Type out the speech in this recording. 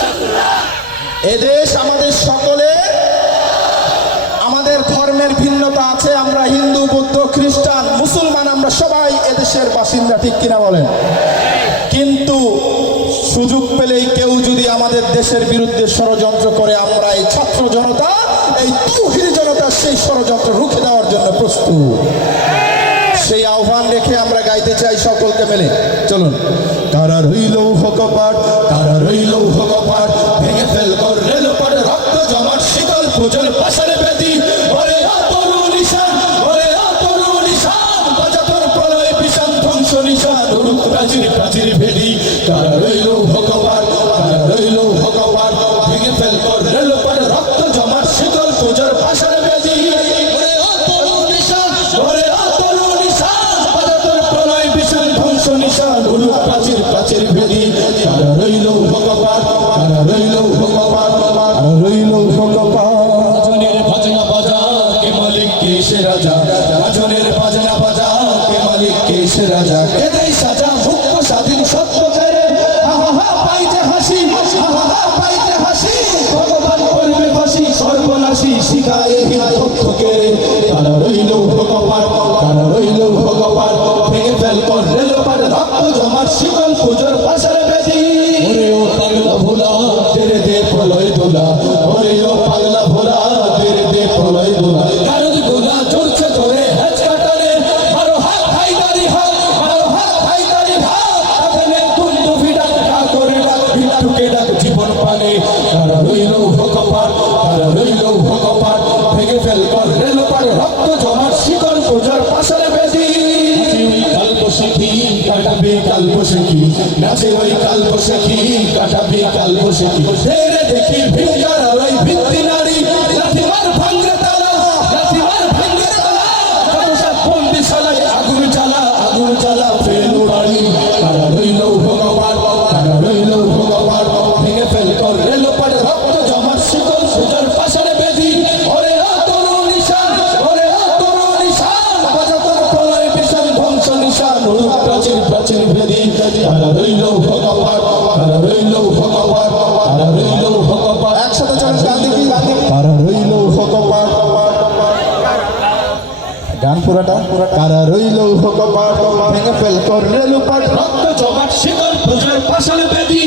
শত্রুরা এদেশ আমাদের সকলে আমাদের ধর্মের ভিন্নতা ঠিক কিনা বলেন? কিন্তু সুযোগ পেলেই কেউ যদি আমাদের দেশের বিরুদ্ধে ষড়যন্ত্র করে, আমরা এই ছাত্র জনতা, এই তুহির জনতা সেই ষড়যন্ত্র রুখে দেওয়ার জন্য প্রস্তুত। সেই আহ্বান রেখে আমরা গাইতে চাই সকলকে মেলে। চলুন। তারা রইল ভগপাট তারা রইল ভগপাট রাজা কে দেয় সাজা, মুক্ত স্বাধীন সত্য করে হা হা পাইতে হাসি, হা হা পাইতে হাসি। ভগবান করবে ফাঁসি, সর্বনাশী শিখায় হিন তথ্য কেড়ে তারা রইল ভগবান তারা রইল ভগবান, ভেঙে ফেল কর রেল রক্ত জমার রইল ভগবান তারা রইল ভগবান ভেঙে ফেল কর রেল পারে রক্ত জমার শিকল পূজার পাশারে বেদি ওই কাল বসেকি কাটাবে কাল বসেকি নাচে ওই কাল বসেকি কাটাবে কাল বসেকি রে দেখি ভিড় ওই ভিত্তি নারী পুরাটা। কারা রইল ভগবান ভেঙে ফেল কর রেলু পাট রক্ত জমাট শিকল পূজার পাশালে বেদি